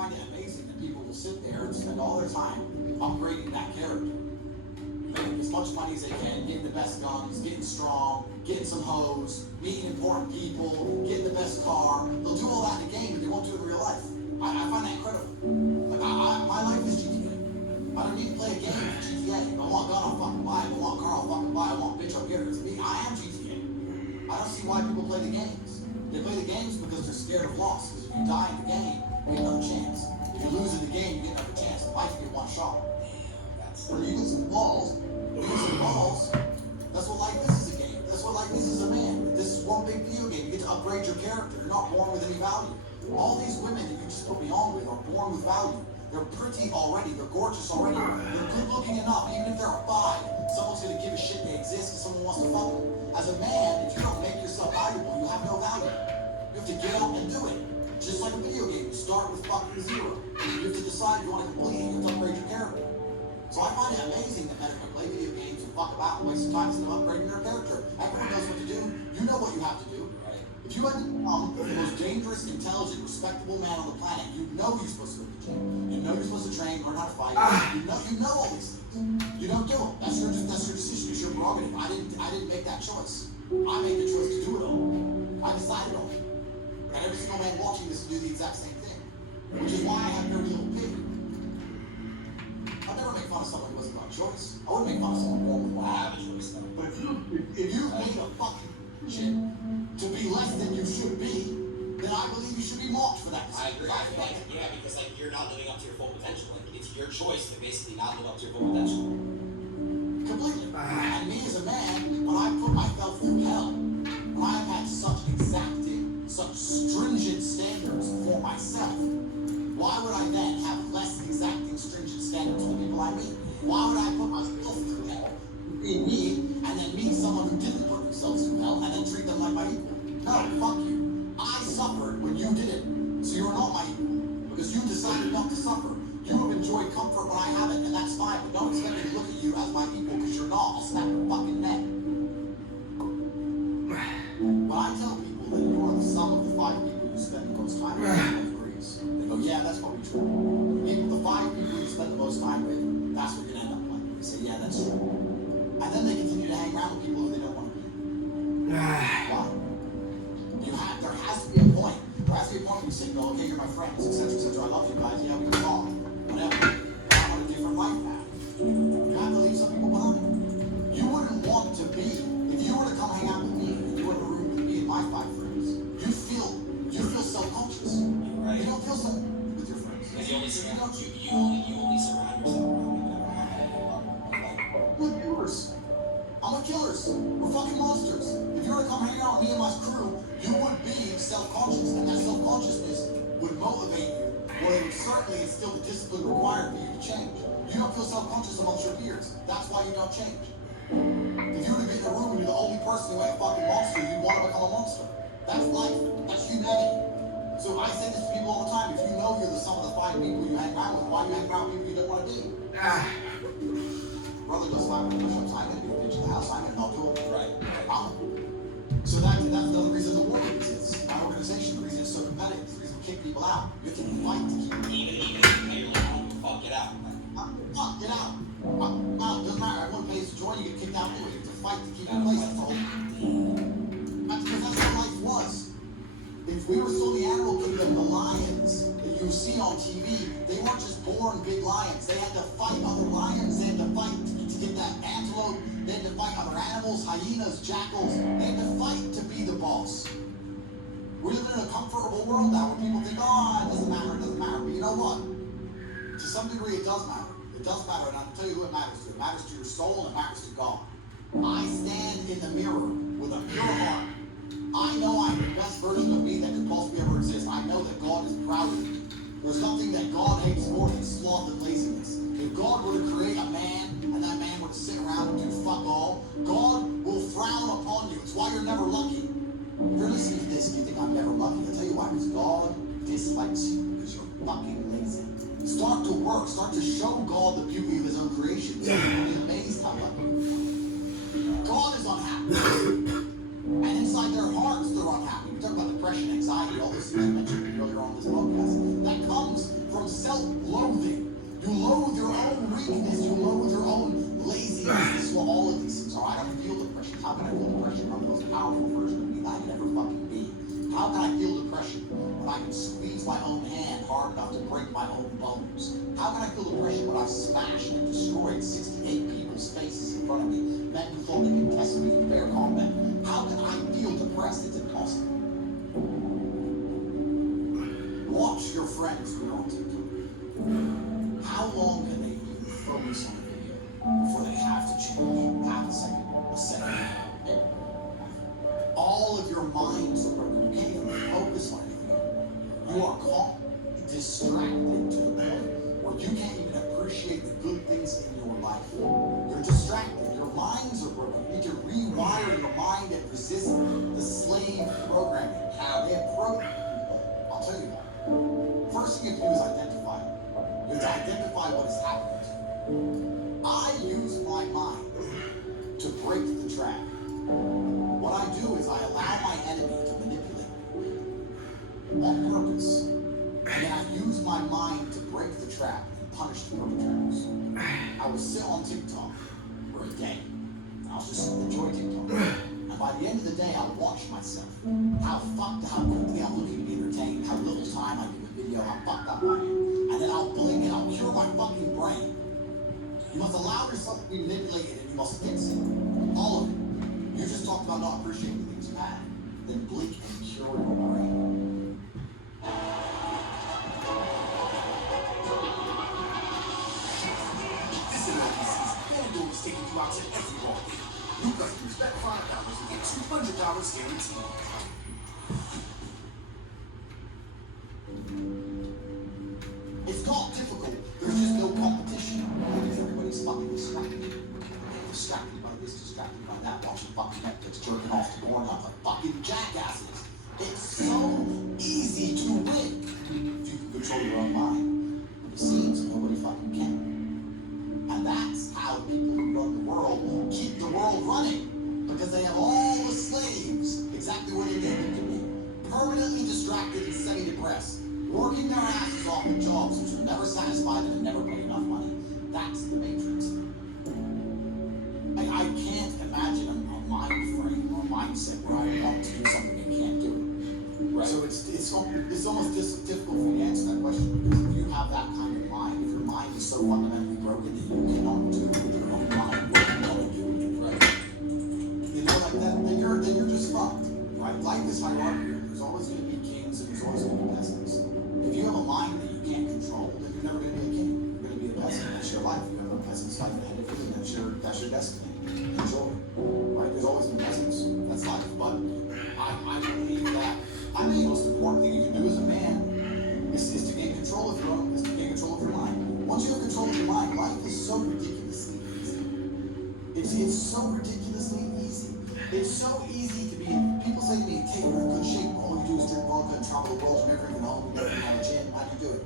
find it amazing that people will sit there and spend all their time upgrading that character. Making as much money as they can, getting the best guns, getting strong, getting some hoes, meeting important people, getting the best car. They'll do all that in the game, but they won't do it in real life. I find that incredible. Like, my life is GTA. I don't need to play a game for GTA. If I want a gun, I'll fucking buy it. If I want a car, I'll fucking buy it. I want a bitch, I'll get her. It's me. I am GTA. I don't see why people play the games. They play the games because they're scared of loss. Because if you die in the game, you get another chance. If you lose in the game, you get another chance. In life, you get one shot. When you get some balls, that's what life is as a game. That's what life is as a man. This is one big video game. You get to upgrade your character. You're not born with any value. All these women that you just put me on with are born with value. They're pretty already. They're gorgeous already. They're good looking enough. Even if they're a 5, someone's going to give a shit they exist because someone wants to fuck them. As a man, if you don't make yourself valuable, you have no value. You have to get out and do it. Just like a video game. You start with fucking 0. You have to decide you want to complete it. You have to upgrade your character. So I find it amazing that men can play video games and fuck about and waste some time instead of upgrading their character. Everyone knows what to do. You know what you have to do. If you had to become the most dangerous, intelligent, respectable man on the planet, you know you're supposed to go to the gym. You know you're supposed to train, learn how to fight. You know all these things. You don't do them. That's your decision. It's your prerogative. I didn't make that choice. I made the choice to do it all. I decided on it. And every single man watching this will do the exact same thing. Which is why I have dirty little pig. I'd never make fun of someone who wasn't my choice. I wouldn't make fun of someone born with one. I have a choice though. But if you made a fucking shit to be less than you should be, then I believe you should be mocked for that. I agree. Because you're not living up to your full potential. Like, it's your choice to basically not live up to your full potential. Completely. And me as a man, when I put myself through hell, when I've had such exacting, such stringent standards for myself, why would I then have less exacting, stringent standards for the people I meet? Why would I put myself through hell, be me, and then meet someone who didn't put themselves through hell, and then treat them like my equal? No, fuck you. I suffered when you didn't, so you're not my equal. Because you decided not to suffer. You have enjoyed comfort when I haven't, and that's fine, but don't expect me to look at you as my equal, because you're not. I'll snap your fucking neck. When I tell people that you are the sum of the 5 people you spend the most time with, they go, yeah, that's probably true. The 5 people you spend the most time with, that's what you're going to end up like. They say, yeah, that's true. And then they continue to hang around with people who they don't want to be. Why? There has to be a point. There has to be a point where you say, go, okay, you're my friends, etc., etc. I love you guys. Yeah, we can talk. Whatever. But I want a different life path. You have to leave some people behind. You wouldn't want to be, if you were to come hang out with me, and you were in a room with me and my 5 friends, you feel self-conscious. Right. You don't feel so with your friends. Because you only surround yourself with killers. I'm with killers. We're fucking monsters. If you were to come hang out with me and my crew, you would be self-conscious, and that self-consciousness would motivate you, or it would certainly instill the discipline required for you to change. You don't feel self-conscious amongst your peers. That's why you don't change. If you were to be in a room and you're the only person who ain't a fucking monster, you want to become a monster. That's life. That's humanity. So I say this to people all the time. If you know you're the sum of the 5 people you hang around with, why you hang around with people you don't want to be? Brother does 5 push-ups. I'm going to be a bitch in the house. I'm going to not do it. Right. So that's another reason the war exists. My organization, the reason it's so competitive, the reason we kick people out. You have to fight to keep them. Even if you're like, fuck, get out. Fuck, get out. It doesn't matter. Everyone pays to join. You get kicked out anyway. You have to fight to keep your place. That's the whole thing. Because that's how life was. If we were still in the animal kingdom, the lions that you see on TV, they weren't just born big lions. They had to fight other lions. They had to fight to get that antelope. They had to fight other animals, hyenas, jackals. They had to fight to be the boss. We're living in a comfortable world now where people think, oh, it doesn't matter. But you know what? To some degree, it does matter. It does matter, and I'll tell you who it matters to. It matters to your soul, and it matters to God. I stand in the mirror with a pure heart. I know I'm the best version of me that could possibly ever exist. I know that God is proud of me. There's nothing that God hates more than sloth and laziness. If God were to create a man, and that man were to sit around and do fuck all, God will frown upon you. It's why you're never lucky. If you're listening to this and you think I'm never lucky, I'll tell you why. Because God dislikes you because you're fucking lazy. Start to work. Start to show God the beauty of his own creation. So you'll be amazed how lucky you are. God is unhappy. And inside their hearts, they're unhappy. We talk about depression, anxiety, all this things I mentioned earlier on this podcast. That comes from weakness, you along with your own laziness. This is what all of these things are. I don't feel depression. How can I feel depression? I'm the most powerful version of me that I could ever fucking be. How can I feel depression when I can squeeze my own hand hard enough to break my own bones? How can I feel depression when I've smashed and destroyed 68 people's faces in front of me, men who thought they could test me in fair combat? How can I feel depressed? It's impossible. Watch your friends who are on TikTok. How long can they even focus on a video before they have to change half a second, a second? All of your minds are broken. You can't even focus on anything. You are caught, distracted to the point where you can't even appreciate the good things in your life. You're distracted. Your minds are broken. You need to rewire your mind and resist the slave programming. How they have programmed you. I'll tell you that. First thing you have to do is identify it. You have to identify what is happening to you. I use my mind to break the trap. What I do is I allow my enemy to manipulate me on purpose. And then I use my mind to break the trap and punish the perpetrators. I would sit on TikTok for a day. I'll just enjoy TikTok. And by the end of the day, I'll watch myself. How quickly I'm looking to be entertained, how little time I give a video, how fucked up I am. And then I'll blink and I'll cure my fucking brain. You must allow yourself to be manipulated and you must fix it. All of it. You just talked about not appreciating the things you had. Then blink and cure your brain. This is FanDuel is taking you out to every ball game. New customers bet $5 and get $200 guaranteed. It's not difficult. There's just no competition because everybody's fucking distracted. They're distracted by this, distracted by that, watching fucking Netflix, jerking off to porn like fucking jackasses. It's so easy to win if you can control your own mind. But it seems nobody fucking can. And that's how the people who run the world keep the world running. Because they have all the slaves exactly where they need them to be. Permanently distracted and semi-depressed. Working their asses off in jobs which will never satisfy them and never bring enough money. That's the Matrix. I can't imagine a mind frame or a mindset where I want to do something and can't do it. Right. So it's almost difficult for you to answer that question because if you have that kind of mind, if your mind is so fundamentally broken that you cannot do with your own mind what you want to do, right? You know, like that, then you're just fucked. Right? Life is hierarchical. There's always going to be kings and there's always going to be peasants. If you have a mind that you can't control, then you're never going to be a king. You're going to be a peasant. That's your life. You have a peasant's life ahead of you, and that's your destiny. Enjoy. Right? There's always been peasants. That's life. But I believe that the most important thing you can do as a man is to gain control of your own, is to gain control of your mind. Once you have control of your mind, life is so ridiculously easy. It's so ridiculously easy. It's so easy to be. People say to me, "Hey, you're in good shape. All you do is drink vodka and travel the world. You never even home. You never even have a gym. How do you do it?"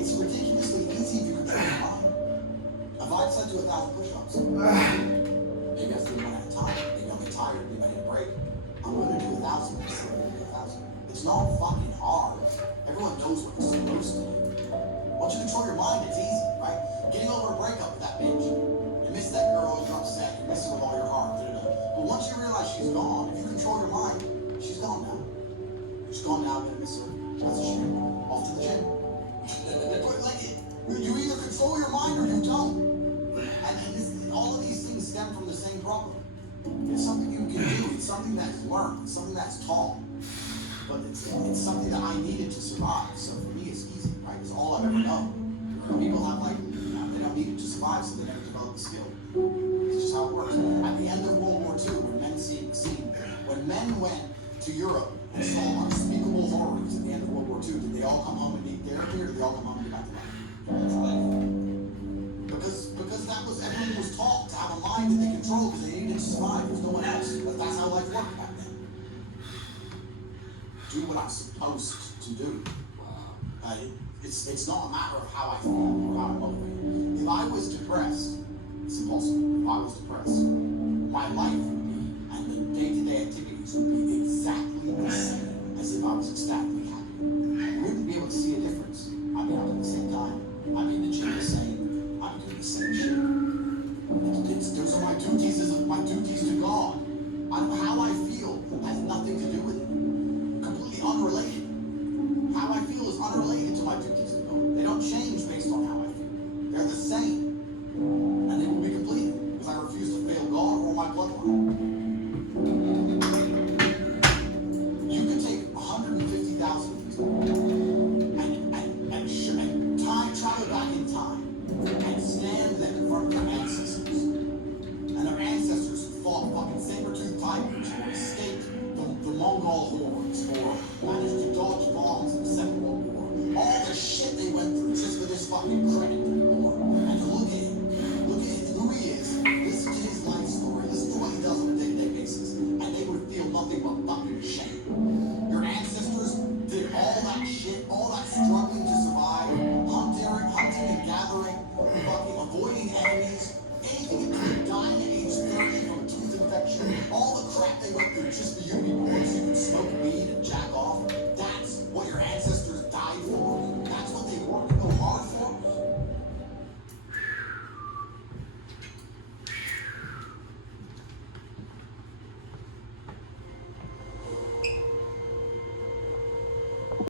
It's ridiculously easy if you control your mind. If I decide to do 1,000 push-ups, maybe I feel one at a time. Maybe I'll get tired. Maybe I need a break. I'm going to do 1,000. It's not fucking hard. Everyone knows what you're supposed to do. Once you control your mind, it's easy, right? Getting over a breakup with that bitch. You miss that girl, you're upset, you miss her with all your heart. But once you realize she's gone, if you control your mind, she's gone now. She's gone now, I'm gonna miss her. That's a shame. Off to the gym. You either control your mind or you don't. And all of these things stem from the same problem. It's something you can do. It's something that's learned. It's something that's taught. But it's something that I needed to survive. So for me, it's easy, right? It's all I've ever known. People have they don't need it to survive, so they never develop the skill. It's just how it works. At the end of World War II, when men went to Europe and saw unspeakable horrors at the end of World War II, did they all come home and need therapy, or did they all come home and get back to life? Because that was everyone was taught to have a mind that they control because they needed to survive. There's no one else. That's how life worked back then. Do what I'm supposed to do. It's not a matter of how I feel or how I'm motivated. If I was depressed, it's impossible. If I was depressed, my life would be, and the day-to-day activities would be exactly the same as if I was ecstatically happy. You wouldn't be able to see a difference. I'd be up at the same time. I'd be in the gym the same. I'd be doing the same shit. fucking credit.